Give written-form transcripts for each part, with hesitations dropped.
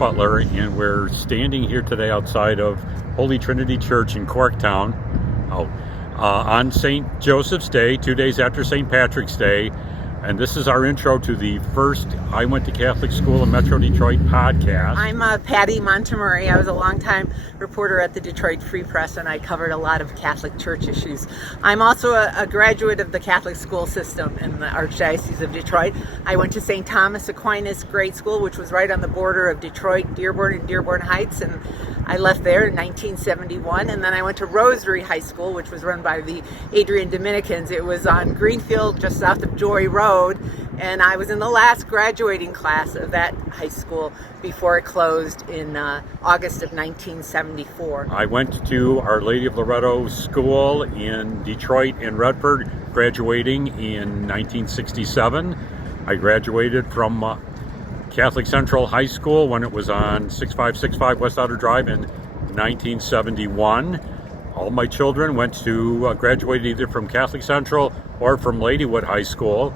Butler, and we're standing here today outside of Holy Trinity Church in Corktown on St. Joseph's Day, 2 days after St. Patrick's Day. And this is our intro to the first I Went to Catholic School in Metro Detroit podcast. I'm Patty Montemurray. I was a longtime reporter at the Detroit Free Press, and I covered a lot of Catholic church issues. I'm also a graduate of the Catholic school system in the Archdiocese of Detroit. I went to St. Thomas Aquinas Grade School, which was right on the border of Detroit, Dearborn, and Dearborn Heights, and I left there in 1971. And then I went to Rosary High School, which was run by the Adrian Dominicans. It was on Greenfield, just south of Joy Road. And I was in the last graduating class of that high school before it closed in August of 1974. I went to Our Lady of Loretto School in Detroit and Redford, graduating in 1967. I graduated from Catholic Central High School when it was on 6565 West Outer Drive in 1971. All my children went to graduate either from Catholic Central or from Ladywood High School.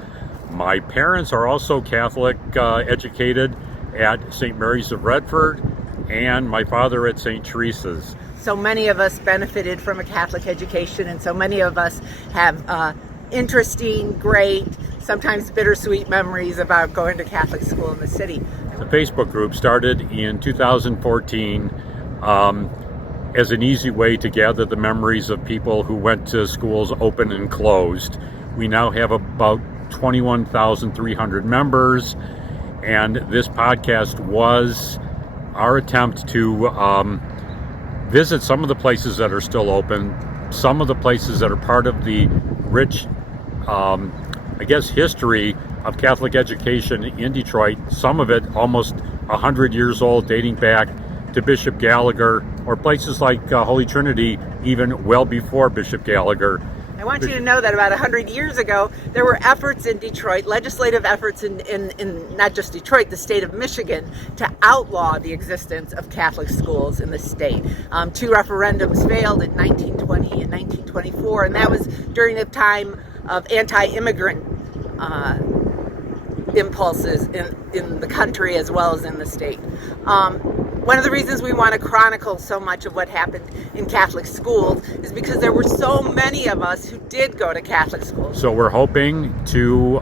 My parents are also Catholic, educated at St. Mary's of Redford, and my father at St. Teresa's. So many of us benefited from a Catholic education, and so many of us have interesting, great, sometimes bittersweet memories about going to Catholic school in the city. The Facebook group started in 2014 as an easy way to gather the memories of people who went to schools open and closed. We now have about 21,300 members, and this podcast was our attempt to visit some of the places that are still open, some of the places that are part of the rich, history of Catholic education in Detroit, some of it almost 100 years old, dating back to Bishop Gallagher, or places like Holy Trinity, even well before Bishop Gallagher. I want you to know that about 100 years ago, there were efforts in Detroit, legislative efforts in not just Detroit, the state of Michigan, to outlaw the existence of Catholic schools in the state. Two referendums failed in 1920 and 1924, and that was during the time of anti-immigrant impulses in the country as well as in the state. One of the reasons we want to chronicle so much of what happened in Catholic schools is because there were so many of us who did go to Catholic schools. So we're hoping to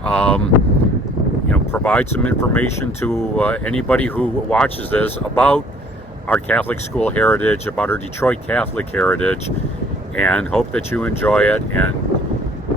provide some information to anybody who watches this about our Catholic school heritage, about our Detroit Catholic heritage, and hope that you enjoy it. And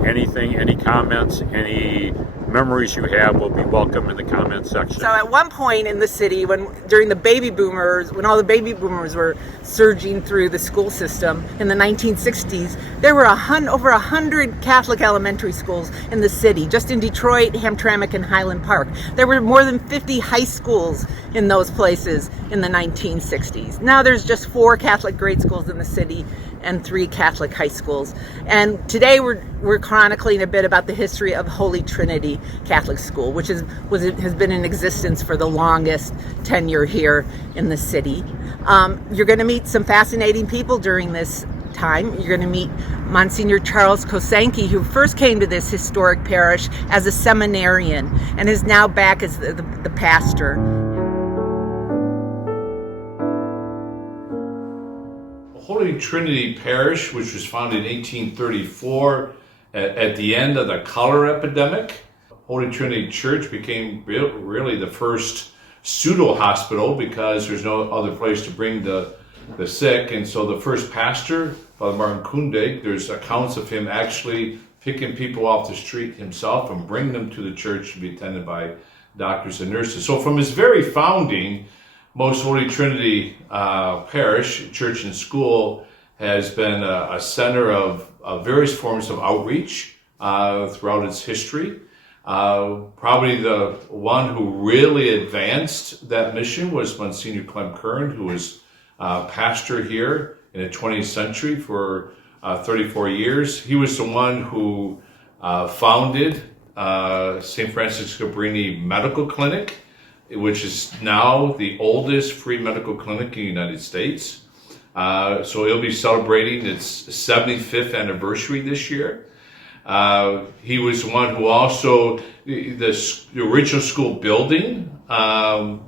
any comments, any memories you have will be welcome in the comment section. So at one point in the city, during the baby boomers, when all the baby boomers were surging through the school system in the 1960s, there were over 100 Catholic elementary schools in the city, just in Detroit, Hamtramck, and Highland Park. There were more than 50 high schools in those places in the 1960s. Now there's just 4 Catholic grade schools in the city and 3 Catholic high schools. And today we're chronicling a bit about the history of Holy Trinity Catholic School, which has been in existence for the longest tenure here in the city. You're going to meet some fascinating people during this time. You're going to meet Monsignor Charles Kosanke, who first came to this historic parish as a seminarian and is now back as the pastor. Holy Trinity Parish, which was founded in 1834 at the end of the cholera epidemic. Holy Trinity Church became really the first pseudo-hospital because there's no other place to bring the sick. And so the first pastor, Father Martin Kunde, there's accounts of him actually picking people off the street himself and bringing them to the church to be attended by doctors and nurses. So from his very founding, Most Holy Trinity Parish, Church and School, has been a center of various forms of outreach throughout its history. Probably the one who really advanced that mission was Monsignor Clem Curran, who was pastor here in the 20th century for 34 years. He was the one who founded St. Francis Cabrini Medical Clinic, which is now the oldest free medical clinic in the United States. So it'll be celebrating its 75th anniversary this year. He was the one who also, the original school building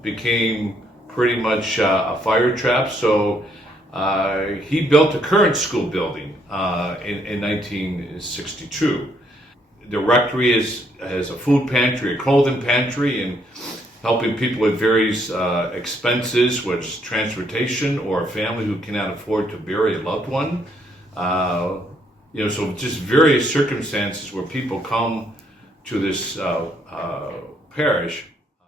became pretty much a fire trap. So he built the current school building in 1962. The rectory has a food pantry, a clothing pantry, and helping people with various expenses, whether it's transportation or a family who cannot afford to bury a loved one. So just various circumstances where people come to this parish.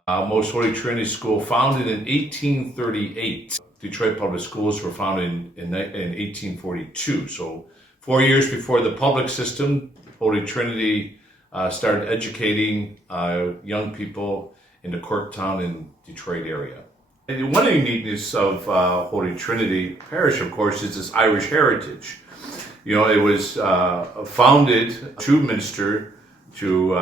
Most Holy Trinity School, founded in 1838. Detroit Public Schools were founded in 1842. So 4 years before the public system, Holy Trinity started educating young people in the Corktown and Detroit area. And one of the uniqueness of Holy Trinity Parish, of course, is this Irish heritage. It was founded to minister to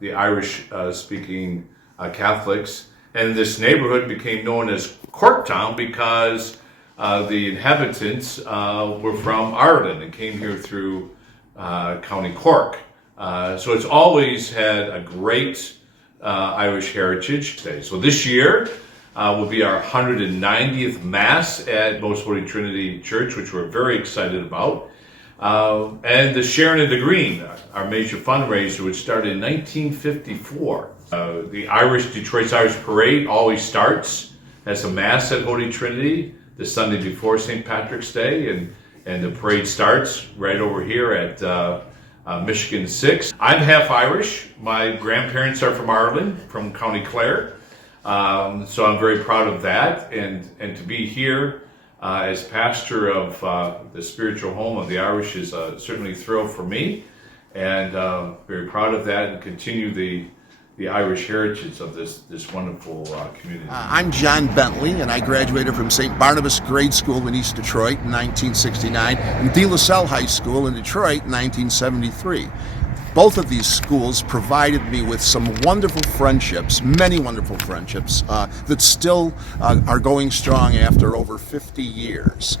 the Irish-speaking Catholics, and this neighborhood became known as Corktown because the inhabitants were from Ireland and came here through County Cork. So it's always had a great Irish heritage. So this year will be our 190th Mass at Most Holy Trinity Church, which we're very excited about. And the Sharing of the Green, our major fundraiser, which started in 1954. The Detroit's Irish Parade always starts as a Mass at Holy Trinity the Sunday before St. Patrick's Day, and the parade starts right over here at Michigan 6. I'm half Irish. My grandparents are from Ireland, from County Clare. So I'm very proud of that, and to be here as pastor of the spiritual home of the Irish is certainly a thrill for me, and very proud of that, and continue the Irish heritage of this wonderful community. I'm John Bentley, and I graduated from St. Barnabas Grade School in East Detroit in 1969 and De La Salle High School in Detroit in 1973. Both of these schools provided me with some wonderful friendships, many wonderful friendships, that still are going strong after over 50 years.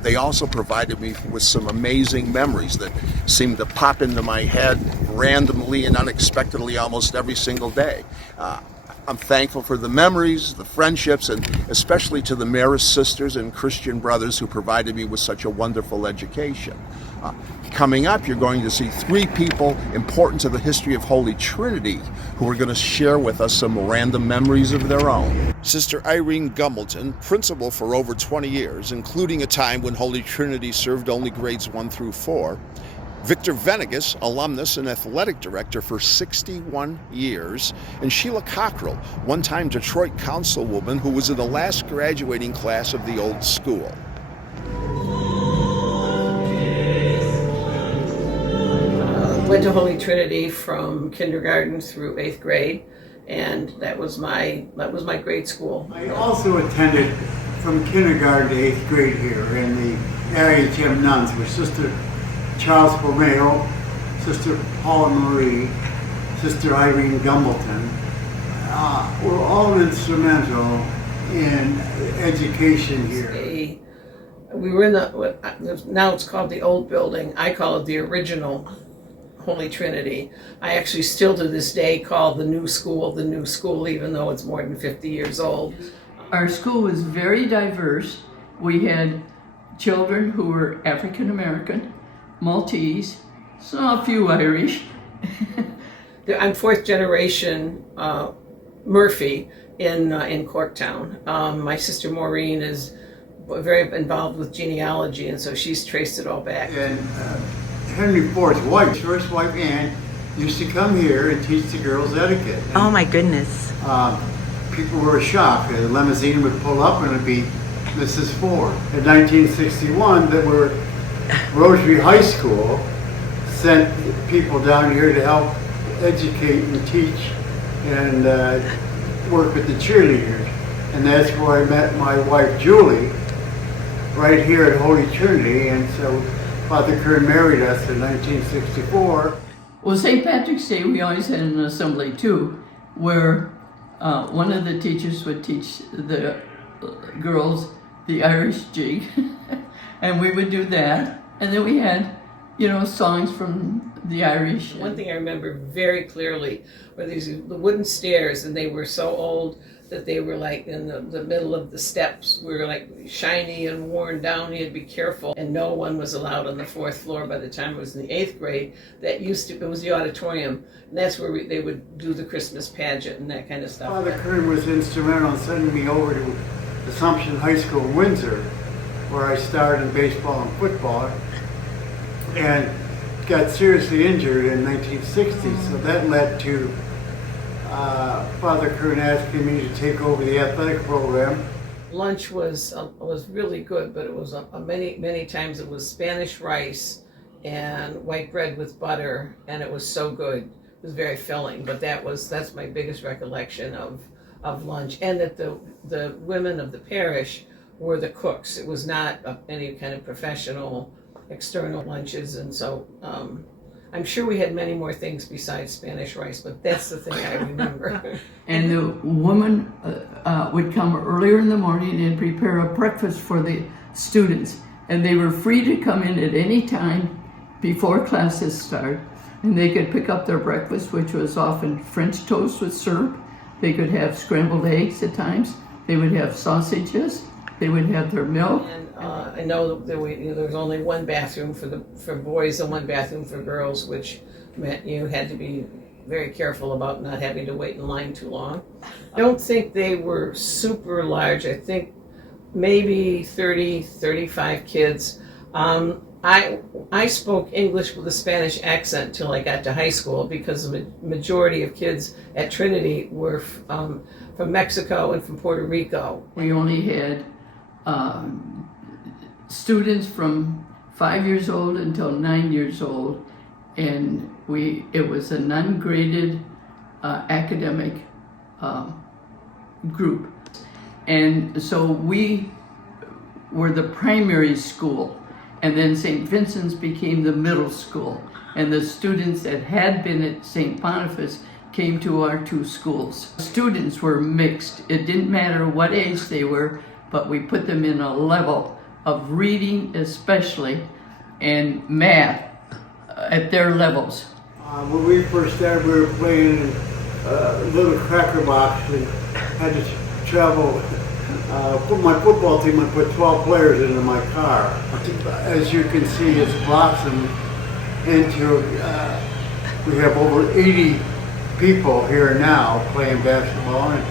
They also provided me with some amazing memories that seem to pop into my head randomly and unexpectedly almost every single day. I'm thankful for the memories, the friendships, and especially to the Marist sisters and Christian brothers who provided me with such a wonderful education. Coming up, you're going to see three people important to the history of Holy Trinity who are going to share with us some random memories of their own. Sister Irene Gumbleton, principal for over 20 years, including a time when Holy Trinity served only grades 1 through 4. Victor Venegas, alumnus and athletic director for 61 years, and Sheila Cockrell, one-time Detroit councilwoman who was in the last graduating class of the old school. Went to Holy Trinity from kindergarten through 8th grade, and that was my grade school. I also attended from kindergarten to 8th grade here in the area Gym nuns with Sister Charles Romeo, Sister Paula Marie, Sister Irene Gumbleton. Were all instrumental in education here. We were in now it's called the old building. I call it the original Holy Trinity. I actually still to this day call the new school, even though it's more than 50 years old. Our school was very diverse. We had children who were African American, Maltese, so a few Irish. I'm fourth generation Murphy in Corktown. My sister Maureen is very involved with genealogy, and so she's traced it all back. And Henry Ford's wife, first wife Anne, used to come here and teach the girls etiquette. And, Oh my goodness. people were shocked. The limousine would pull up and it'd be Mrs. Ford. In 1961, that were Rosary High School sent people down here to help educate and teach and work with the cheerleaders. And that's where I met my wife Julie, right here at Holy Trinity. And so Father Kern married us in 1964. Well, St. Patrick's Day, we always had an assembly too, where one of the teachers would teach the girls the Irish jig, and we would do that. And then we had, songs from the Irish. One thing I remember very clearly were the wooden stairs, and they were so old that they were like in the middle of the steps were like shiny and worn down. You had to be careful. And no one was allowed on the 4th floor by the time I was in the 8th grade. It was the auditorium. And that's where they would do the Christmas pageant and that kind of stuff. Father Kern was instrumental in sending me over to Assumption High School in Windsor, where I starred in baseball and football, and got seriously injured in 1960. So that led to Father Kern asking me to take over the athletic program. Lunch was really good, but it was many times it was Spanish rice and white bread with butter, and it was so good. It was very filling. But that's my biggest recollection of lunch, and that the women of the parish were the cooks. It was not any kind of professional external lunches, and so I'm sure we had many more things besides Spanish rice, but that's the thing I remember. And the woman would come earlier in the morning and prepare a breakfast for the students, and they were free to come in at any time before classes start, and they could pick up their breakfast, which was often French toast with syrup. They could have scrambled eggs at times. They would have sausages. They would have their milk. And I know that there was only one bathroom for boys and one bathroom for girls, which meant you had to be very careful about not having to wait in line too long. I don't think they were super large. I think maybe 30, 35 kids. I spoke English with a Spanish accent till I got to high school, because the majority of kids at Trinity were from Mexico and from Puerto Rico. We only had students from 5 years old until 9 years old, and it was a non-graded academic group. And so we were the primary school, and then St. Vincent's became the middle school, and the students that had been at St. Boniface came to our two schools. Students were mixed. It didn't matter what age they were, but we put them in a level of reading especially, and math at their levels. When we first started, we were playing in a little cracker box and had to travel. Put my football team, I put 12 players into my car. As you can see, it's blossomed into, we have over 80 people here now playing basketball. And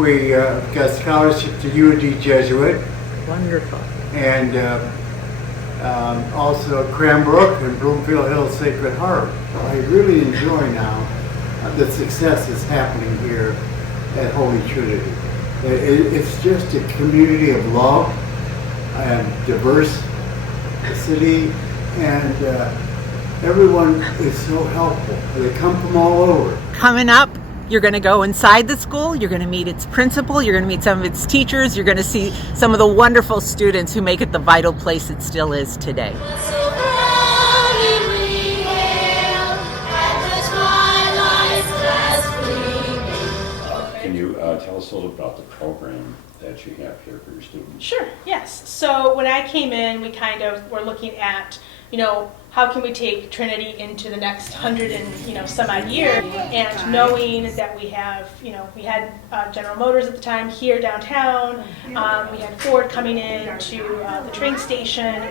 we got scholarships to UND Jesuit. Wonderful. And also Cranbrook and Bloomfield Hills Sacred Heart. I really enjoy now the success that's happening here at Holy Trinity. It's just a community of love and diversity, and everyone is so helpful. They come from all over. Coming up, you're going to go inside the school, you're going to meet its principal, you're going to meet some of its teachers, you're going to see some of the wonderful students who make it the vital place it still is today. Can you tell us a little about the program that you have here for your students? Sure, yes. So when I came in, we kind of were looking at, how can we take Trinity into the next 100 and some odd years, and knowing that we have, we had General Motors at the time here downtown, we had Ford coming in to the train station,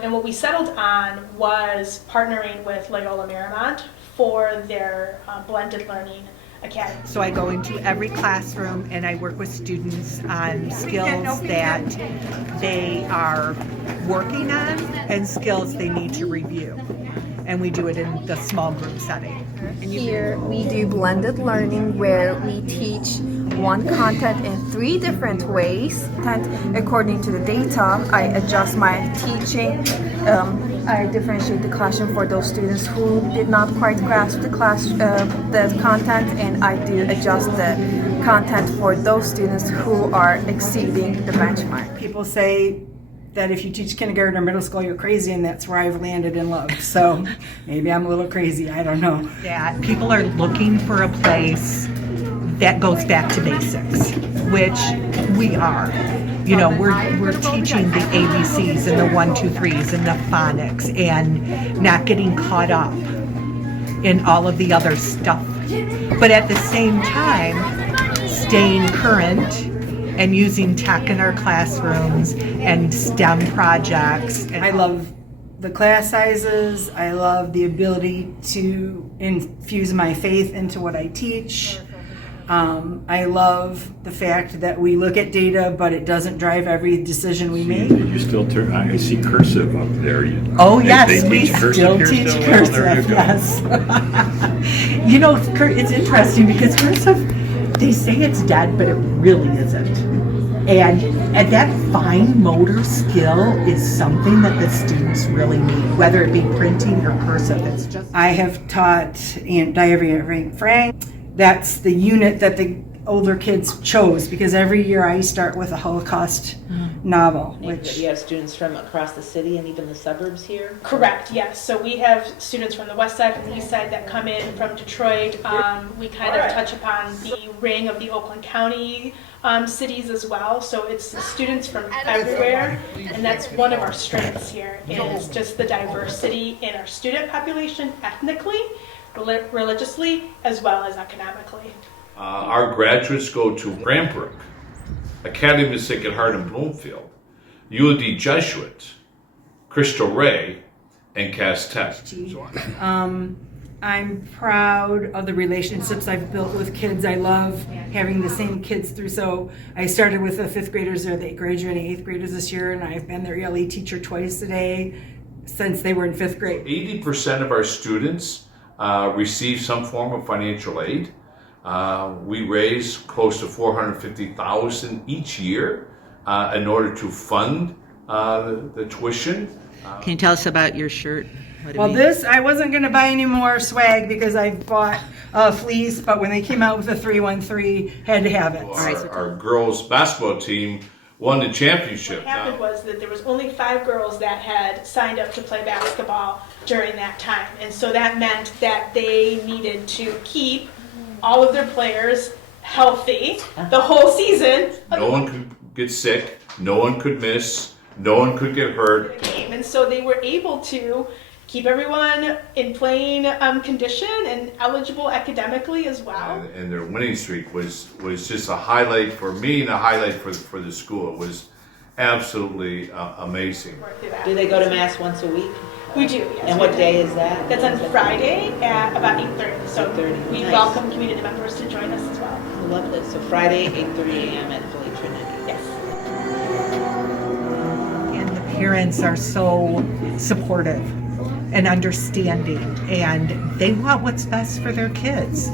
and what we settled on was partnering with Loyola Marymount for their blended learning academy. So I go into every classroom and I work with students on skills that they are working on and skills they need to review. And we do it in the small group setting. Here we do blended learning, where we teach one content in 3 different ways. And according to the data, I adjust my teaching. I differentiate the classroom for those students who did not quite grasp the content, and I do adjust the content for those students who are exceeding the benchmark. People say that if you teach kindergarten or middle school, you're crazy, and that's where I've landed in love. So maybe I'm a little crazy, I don't know. That people are looking for a place that goes back to basics, which we are. We're teaching the ABCs and the 1, 2, 3s and the phonics, and not getting caught up in all of the other stuff. But at the same time, staying current and using tech in our classrooms and STEM projects. I love the class sizes. I love the ability to infuse my faith into what I teach. I love the fact that we look at data, but it doesn't drive every decision we make. You still I see cursive up there. Oh yes, we teach cursive still here teach still? Well, cursive. there you go. Yes. You know, it's interesting because cursive, they say it's dead, but it really isn't. And that fine motor skill is something that the students really need, whether it be printing or cursive. It's just. I have taught Aunt Diary at Frank Frank. That's the unit that the older kids chose, because every year I start with a Holocaust novel. Which you have students from across the city and even the suburbs here? Correct, yes. So we have students from the west side and the east side that come in from Detroit. We kind of touch upon the ring of the Oakland County cities as well. So it's students from everywhere, and that's one of our strengths here, is just the diversity in our student population ethnically, religiously, as well as economically. Our graduates go to Cranbrook, Academy of Sacred Heart in Bloomfield, UAD Jesuit, Cristo Rey, and Cass Tech. I'm proud of the relationships I've built with kids. I love having the same kids through. So I started with the 5th graders. They're the graduating 8th graders this year, and I've been their ELE teacher twice a day since they were in 5th grade. 80% of our students receive some form of financial aid. We raise close to $450,000 each year in order to fund the tuition. Can you tell us about your shirt? Well, this, I wasn't going to buy any more swag because I bought a fleece, but when they came out with the 313, had to have it. Our girls basketball team won the championship. What happened was that there was only 5 girls that had signed up to play basketball during that time. And so that meant that they needed to keep all of their players healthy the whole season. No one could get sick, no one could miss, no one could get hurt. And so they were able to keep everyone in playing condition and eligible academically as well. And their winning streak was just a highlight for me and a highlight for the school. It was absolutely amazing. Do they go to Mass once a week? We do, yes. And what day is that? That's on Friday at about 8:30. So 8:30. we Nice. welcome community members to join us as well. Lovely. So Friday, 8:30 a.m. at Holy Trinity. Yes. And the parents are so supportive and understanding, and they want what's best for their kids,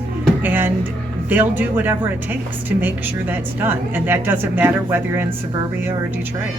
and they'll do whatever it takes to make sure that's done, and that doesn't matter whether you're in suburbia or Detroit.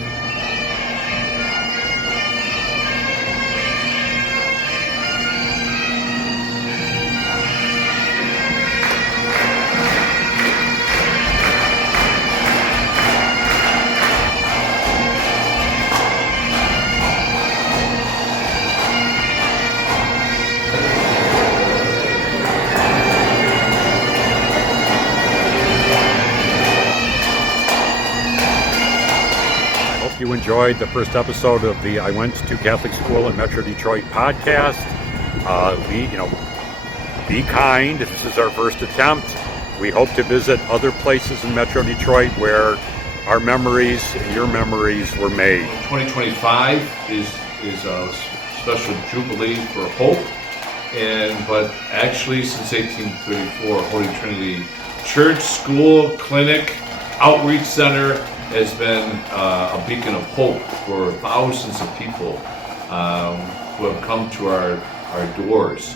You enjoyed the first episode of the I Went to Catholic School in Metro Detroit podcast. Be kind. This is our first attempt. We hope to visit other places in Metro Detroit where our memories and your memories were made. 2025 is a special jubilee for hope, but actually since 1834, Holy Trinity Church, School, Clinic, Outreach Center has been a beacon of hope for thousands of people who have come to our doors.